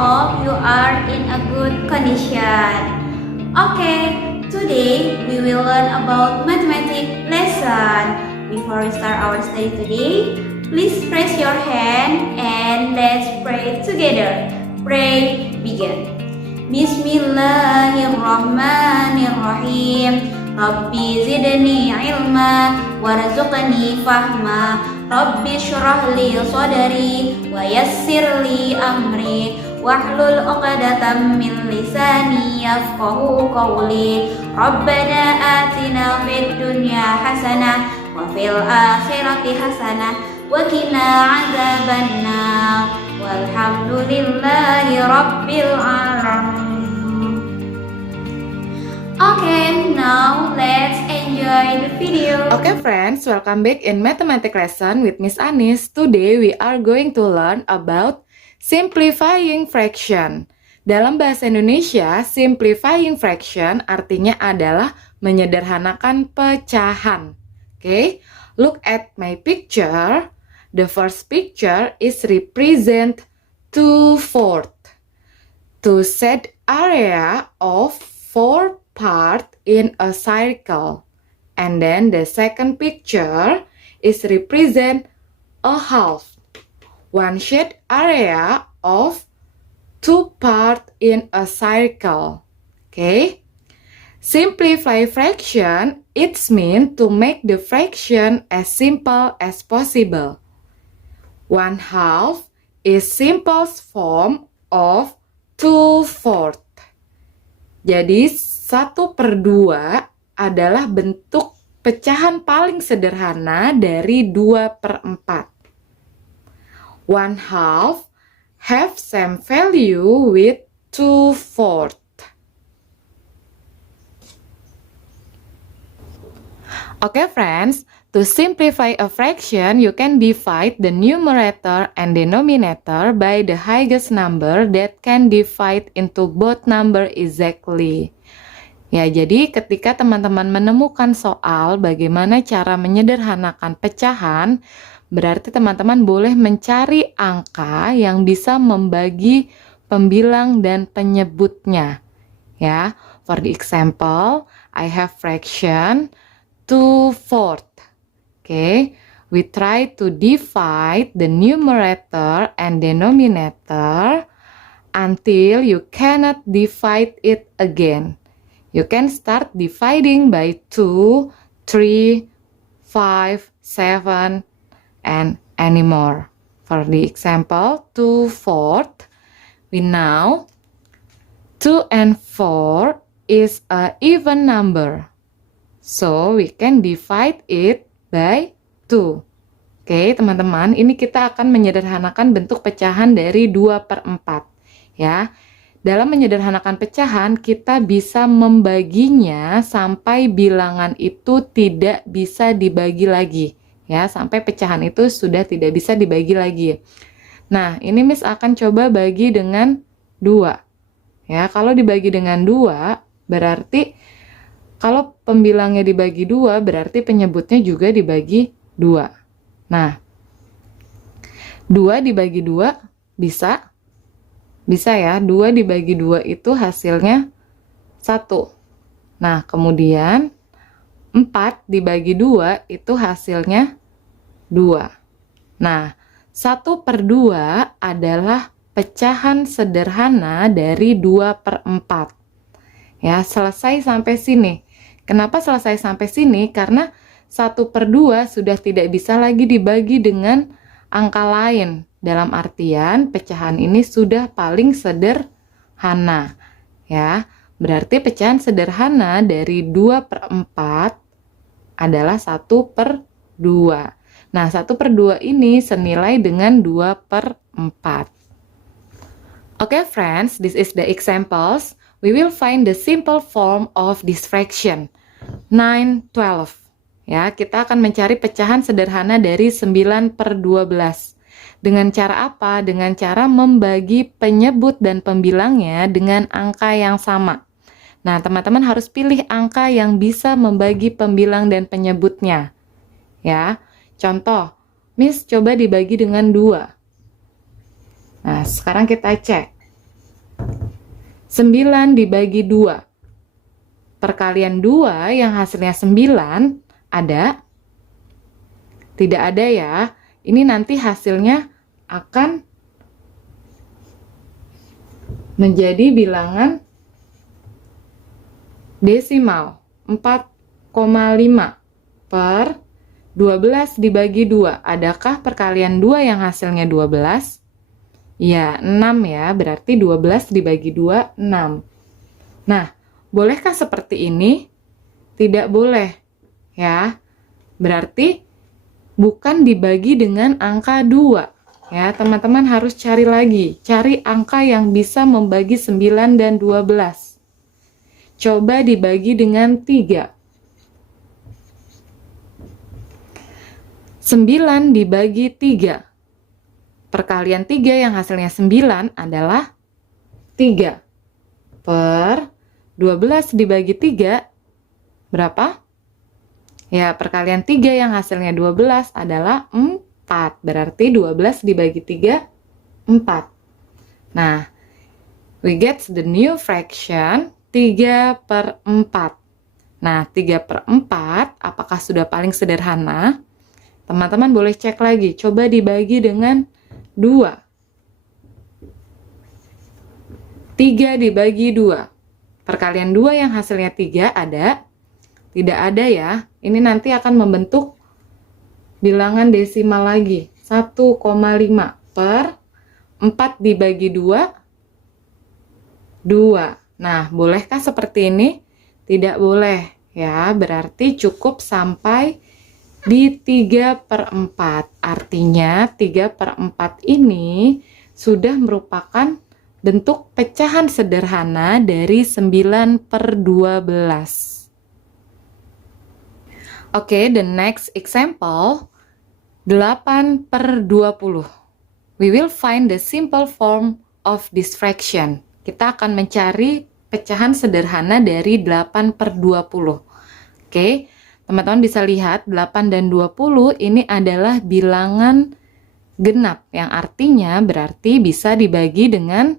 hope you are in a good condition. Okay, today we will learn about mathematics lesson. Before we start our study today, please raise your hand and let's pray together. Pray, begin. Bismillahirrahmanirrahim. Rabbi zidni ilma warzuqni fahma. Rabbi syrah li sadri wa yassir li amri wahlul 'uqdatam min lisani yafqahu qawli. Rabbana atina fid dunya hasanah wa fil akhirati hasanah wa qina 'adzabannar. Walhamdulillahi rabbil alamin. Okay, now let's enjoy the video. Okay friends, welcome back in mathematics lesson with Miss Anis. Today we are going to learn about simplifying fraction. Dalam bahasa Indonesia, simplifying fraction artinya adalah menyederhanakan pecahan. Okay, look at my picture. The first picture is represent 2/4. To set area of 4 part in a circle. And then the second picture is represent a half. One shade area of 2 part in a circle. Okay? Simplify fraction, it's mean to make the fraction as simple as possible. 1/2 is simplest form of 2/4. Jadi 1/2 adalah bentuk pecahan paling sederhana dari 2/4. 1/2 have same value with 2/4. Okay friends, to simplify a fraction, you can divide the numerator and denominator by the highest number that can divide into both number exactly. Ya, jadi ketika teman-teman menemukan soal bagaimana cara menyederhanakan pecahan, berarti teman-teman boleh mencari angka yang bisa membagi pembilang dan penyebutnya. Ya, for the example, I have fraction 2/4. Okay, we try to divide the numerator and denominator until you cannot divide it again. You can start dividing by 2, 3, 5, 7, and any more. For the example, 2/4, we know 2 and 4 is an even number. So, we can divide it by 2. Oke, teman-teman, ini kita akan menyederhanakan bentuk pecahan dari 2/4. Ya, dalam menyederhanakan pecahan, kita bisa membaginya sampai bilangan itu tidak bisa dibagi lagi. Ya, sampai pecahan itu sudah tidak bisa dibagi lagi. Nah, ini Miss akan coba bagi dengan 2. Ya, kalau dibagi dengan 2, berarti kalau pembilangnya dibagi 2, berarti penyebutnya juga dibagi 2. Nah, 2 dibagi 2 bisa? Bisa ya, 2 dibagi 2 itu hasilnya 1. Nah, kemudian 4 dibagi 2 itu hasilnya 2. Nah, 1/2 adalah pecahan sederhana dari 2/4. Ya, selesai sampai sini. Kenapa selesai sampai sini? Karena 1/2 sudah tidak bisa lagi dibagi dengan angka lain. Dalam artian pecahan ini sudah paling sederhana. Ya, berarti pecahan sederhana dari 2/4 adalah 1/2. Nah, 1/2 ini senilai dengan 2/4. Okay friends, this is the examples. We will find the simple form of this fraction. 9/12. Ya, kita akan mencari pecahan sederhana dari 9/12. Dengan cara apa? Dengan cara membagi penyebut dan pembilangnya dengan angka yang sama. Nah, teman-teman harus pilih angka yang bisa membagi pembilang dan penyebutnya. Ya, contoh, Miss coba dibagi dengan 2. Nah, sekarang kita cek. 9 dibagi 2. Perkalian 2 yang hasilnya 9 ada? Tidak ada ya. Ini nanti hasilnya akan menjadi bilangan desimal 4,5 per 12 dibagi 2. Adakah perkalian 2 yang hasilnya 12? Ya, 6 ya. Berarti 12 dibagi 2, 6. Nah, bolehkah seperti ini? Tidak boleh. Ya. Berarti bukan dibagi dengan angka 2. Ya, teman-teman harus cari lagi. Cari angka yang bisa membagi 9 dan 12. Coba dibagi dengan 3. 9 dibagi 3. Perkalian 3 yang hasilnya 9 adalah 3. Per 12 dibagi 3, berapa? Ya, perkalian 3 yang hasilnya 12 adalah 4. Berarti 12 dibagi 3, 4. Nah, we get the new fraction 3 per 4. Nah, 3 per 4, apakah sudah paling sederhana? Teman-teman boleh cek lagi, coba dibagi dengan 2. 3 dibagi 2. Perkalian 2 yang hasilnya 3 ada? Tidak ada ya. Ini nanti akan membentuk bilangan desimal lagi. 1,5 per 4 dibagi 2, 2. Nah, bolehkah seperti ini? Tidak boleh ya. Berarti cukup sampai di 3 per 4. Artinya 3 per 4 ini sudah merupakan bentuk pecahan sederhana dari 9 per 12. Oke, the next example, 8 per 20. We will find the simple form of this fraction. Kita akan mencari pecahan sederhana dari 8 per 20. Oke, teman-teman bisa lihat 8 dan 20 ini adalah bilangan genap, yang artinya berarti bisa dibagi dengan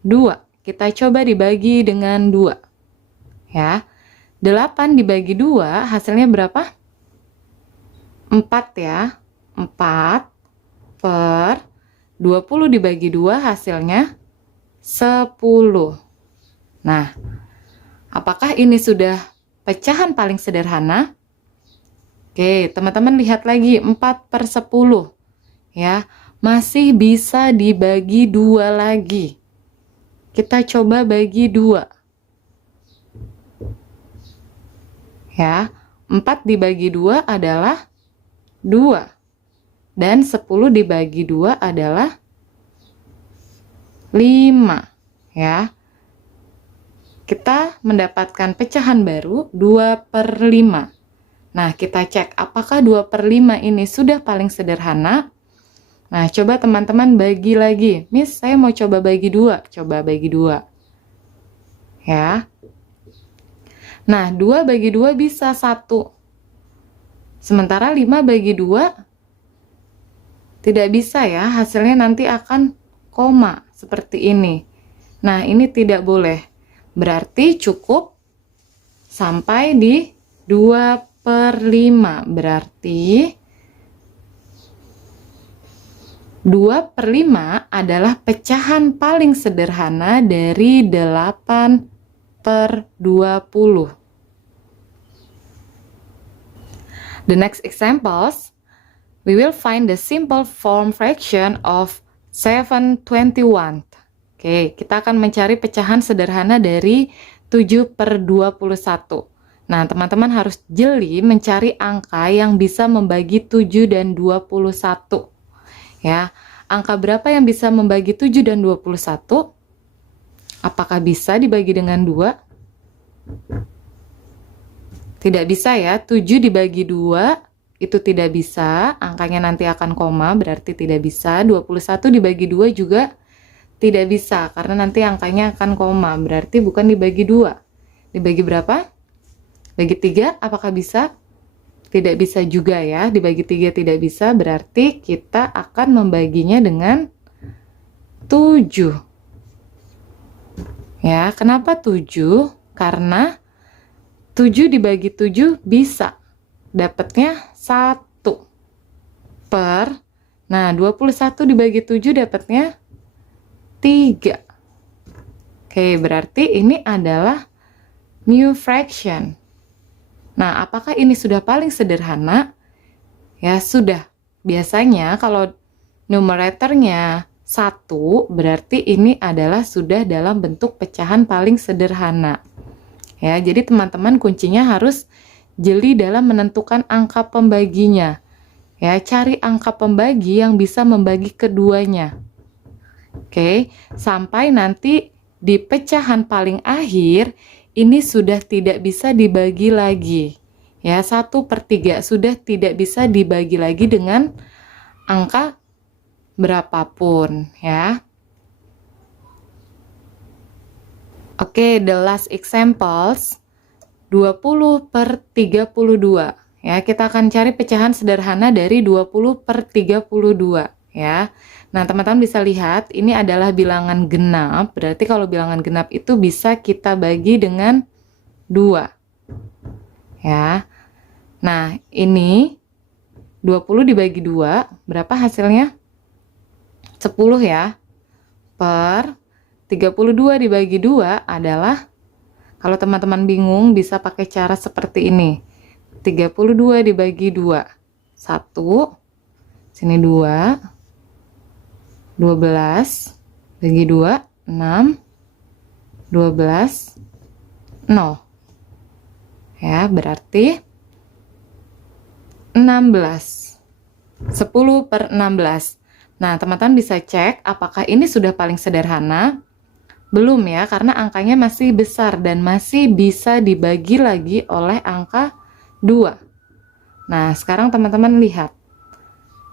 2. Kita coba dibagi dengan 2. Ya. 8 dibagi 2 hasilnya berapa? 4 ya. 4 per 20 dibagi 2 hasilnya 10. Nah, apakah ini sudah pecahan paling sederhana? Oke, teman-teman lihat lagi 4 per 10. Ya, masih bisa dibagi 2 lagi. Kita coba bagi 2. Ya, 4 dibagi 2 adalah 2. Dan 10 dibagi 2 adalah 5. Ya. Kita mendapatkan pecahan baru 2 per 5. Nah, kita cek apakah 2 per 5 ini sudah paling sederhana. Nah, coba teman-teman bagi lagi. Miss, saya mau coba bagi 2. Coba bagi 2. Ya. Nah, 2 bagi 2 bisa 1. Sementara 5 bagi 2 tidak bisa ya. Hasilnya nanti akan koma seperti ini. Nah, ini tidak boleh. Berarti cukup sampai di 2 per 5. Berarti 2 per 5 adalah pecahan paling sederhana dari 8 per 20. The next examples, we will find the simple form fraction of 7/21. Oke, kita akan mencari pecahan sederhana dari 7 per 21. Nah, teman-teman harus jeli mencari angka yang bisa membagi 7 dan 21. Ya, angka berapa yang bisa membagi 7 dan 21? Apakah bisa dibagi dengan 2? Tidak bisa ya, 7 dibagi 2 itu tidak bisa, angkanya nanti akan koma, berarti tidak bisa. 21 dibagi 2 juga tidak bisa, karena nanti angkanya akan koma, berarti bukan dibagi 2. Dibagi berapa? Bagi 3, apakah bisa? Tidak bisa juga ya, dibagi 3 tidak bisa, berarti kita akan membaginya dengan 7. Ya, kenapa 7? Karena 7 dibagi 7 bisa dapatnya 1 per, nah 21 dibagi 7 dapatnya 3. Oke, berarti ini adalah new fraction. Nah, apakah ini sudah paling sederhana? Ya, sudah. Biasanya kalau numeratornya 1, berarti ini adalah sudah dalam bentuk pecahan paling sederhana. Ya, jadi teman-teman kuncinya harus jeli dalam menentukan angka pembaginya. Ya, cari angka pembagi yang bisa membagi keduanya. Oke, sampai nanti di pecahan paling akhir ini sudah tidak bisa dibagi lagi. Ya, 1/3 sudah tidak bisa dibagi lagi dengan angka berapapun, ya. Oke, the last examples, 20/32. Ya, kita akan cari pecahan sederhana dari 20/32, ya. Nah, teman-teman bisa lihat, ini adalah bilangan genap, berarti kalau bilangan genap itu bisa kita bagi dengan 2. Ya. Nah, ini 20 dibagi 2, berapa hasilnya? 10 ya. Per 32 dibagi 2 adalah, kalau teman-teman bingung bisa pakai cara seperti ini. 32 dibagi 2. 1, sini 2, 12, bagi 2, 6, 12, 0. Ya, berarti 16. 10/16. Nah, teman-teman bisa cek apakah ini sudah paling sederhana. Belum ya, karena angkanya masih besar dan masih bisa dibagi lagi oleh angka 2. Nah, sekarang teman-teman lihat.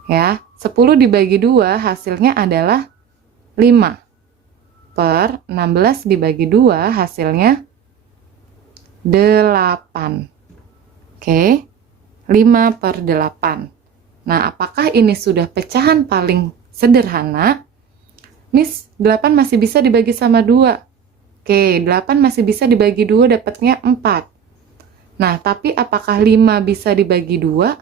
Ya, 10 dibagi 2 hasilnya adalah 5. Per 16 dibagi 2 hasilnya 8. Oke, 5/8. Nah, apakah ini sudah pecahan paling sederhana? Miss, 8 masih bisa dibagi sama 2. Oke, 8 masih bisa dibagi 2, dapatnya 4. Nah, tapi apakah 5 bisa dibagi 2?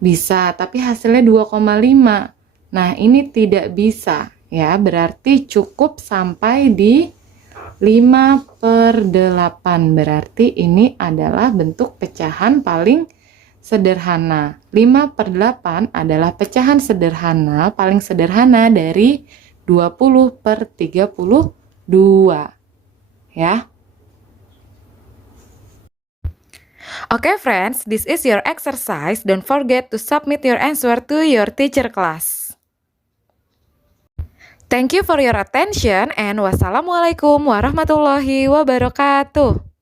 Bisa, tapi hasilnya 2,5. Nah, ini tidak bisa. Ya, berarti cukup sampai di 5/8. Berarti ini adalah bentuk pecahan paling sederhana. 5/8 adalah pecahan sederhana paling sederhana dari 20/32. Ya. Okay friends, this is your exercise. Don't forget to submit your answer to your teacher class. Thank you for your attention and wassalamualaikum warahmatullahi wabarakatuh.